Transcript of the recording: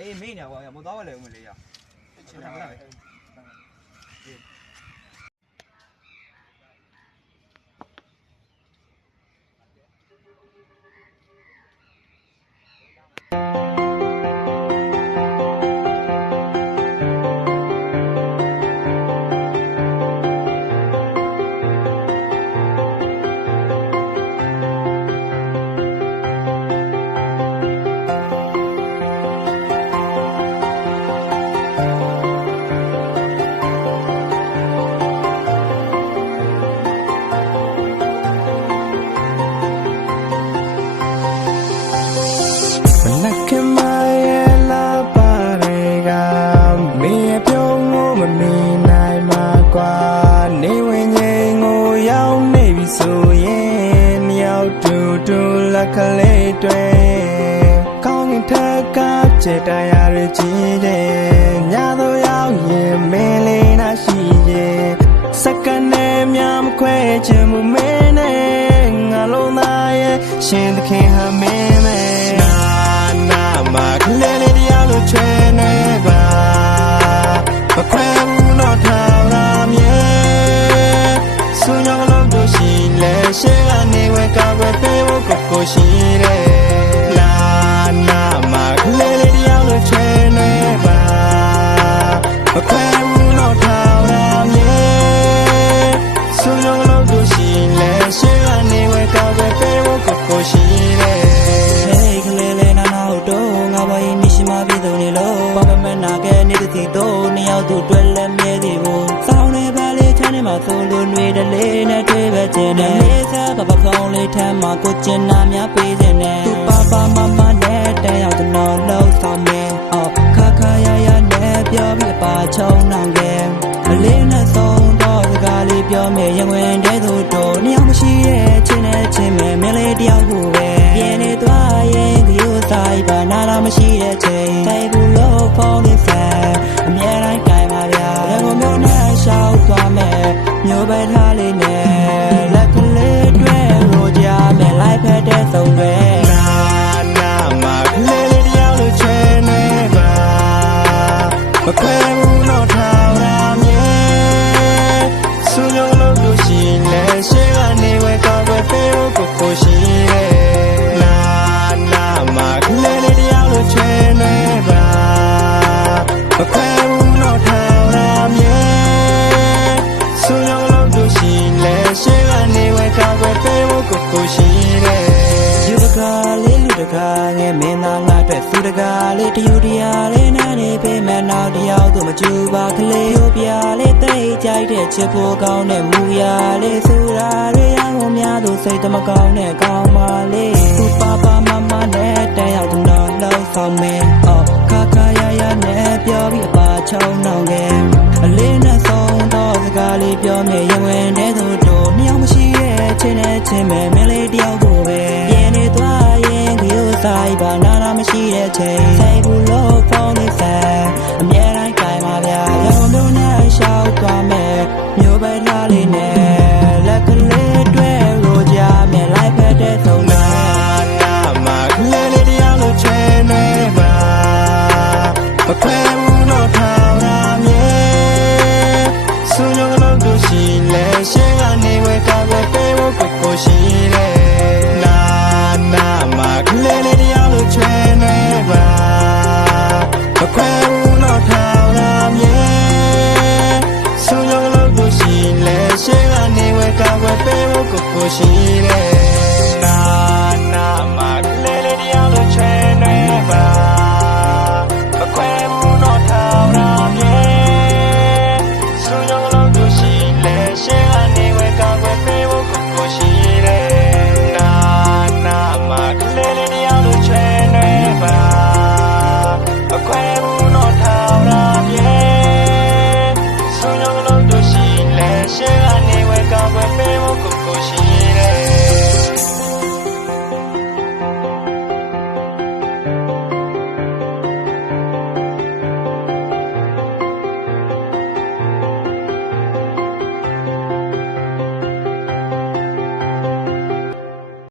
အေးမေးနေကွာမသွားပါလေဦးမလေးရချင်တာလား ဆိုရင်နှစ်ယောက်တူတူလက်ကလေးတွေကောင်းကင်ထက်ကချေတရာရကြီးတယ်ညတော့ရောက်ရင်မင်းလေးနာရှိရဲ့စက္ကနဲ့များမခွဲချင်မှုမင်းနဲ့ငါလုံးသားရဲ့ရှင်သခင်ဟာမင်း ဖို့ကိုကိုရှိတယ်နာနာမကလေးလေးတရားလို့ချွဲနေပါမခွဲဘူးတော့ထားရမြဲဆူညောင်းလို့တို့ရှိလဲရှေ့ကနေဝဲကဝဲပေးဖို့ကိုကိုရှိတယ်ဟေးကလေးလေးနာနာတို့တော့ငါဝိုင်းမရှိမပြည့်စုံနေလို့ဘာမမနာကဲနေတည်တော့နှစ်ယောက်သူတွေ့လဲ မ်းနေမှာဆိုလို့နှွေတလေးနဲ့တွေ့ပဲကျင်တယ်လေးစားပပကောင်းလေးထဲမှာကိုကျင်နာများပေးစင်တယ်သူပါပါမမနဲ့တဲရောက်တော့လှုပ်ဆောင်မယ်အော်ခါခါရရနဲ့ပြောပြပါချုံနောင်ကဲမလေးနဲ့ဆုံးတော့စကားလေးပြောမယ်ရင်ဝင်တဲ့သူတို့နှစ်ယောက်မရှိရဲ့ချင်းနဲ့ချင်းမဲ့မလေးတယောက်ကိုပဲပြင်းနေသွားရင်ဒီလိုဆိုင်ပါနာလာမရှိတဲ့ချိန်တိုက်ဘူးလို့ဖုန်းလေး ကိုကိုရှိတယ်ယူတကားလေးလူတကားငယ်မင်းသားငါအတွက်သူတကားလေးတယူတရားလေးနားနေပေးမယ်နောက်တယောက်သူမကြူပါကလေးရိုးပြလေးတိတ်ကြိုက်တဲ့ချစ်ဖို့ကောင်းတဲ့မူရာလေးဆိုတာတွေရန်ကုန်များသူစိတ်တမကောင်းတဲ့ကောင်းပါလေးသူပါပါမမနဲ့တန်ရောက်သူတော့လှုပ်ဆောင်မယ်အော်ခါခါရရနဲ့ပြောပြီးအပါချုံနောင်ခဲ့အလေးနဲ့ဆုံးတော့စကားလေးပြောမယ်ရင်ဝင်တဲ့သူတို့နှစ်ယောက်မရှိရဲ့ချင်းနဲ့ချင်းမဲ့မင်းလေးတယောက်ကိုပဲ ပြ Lady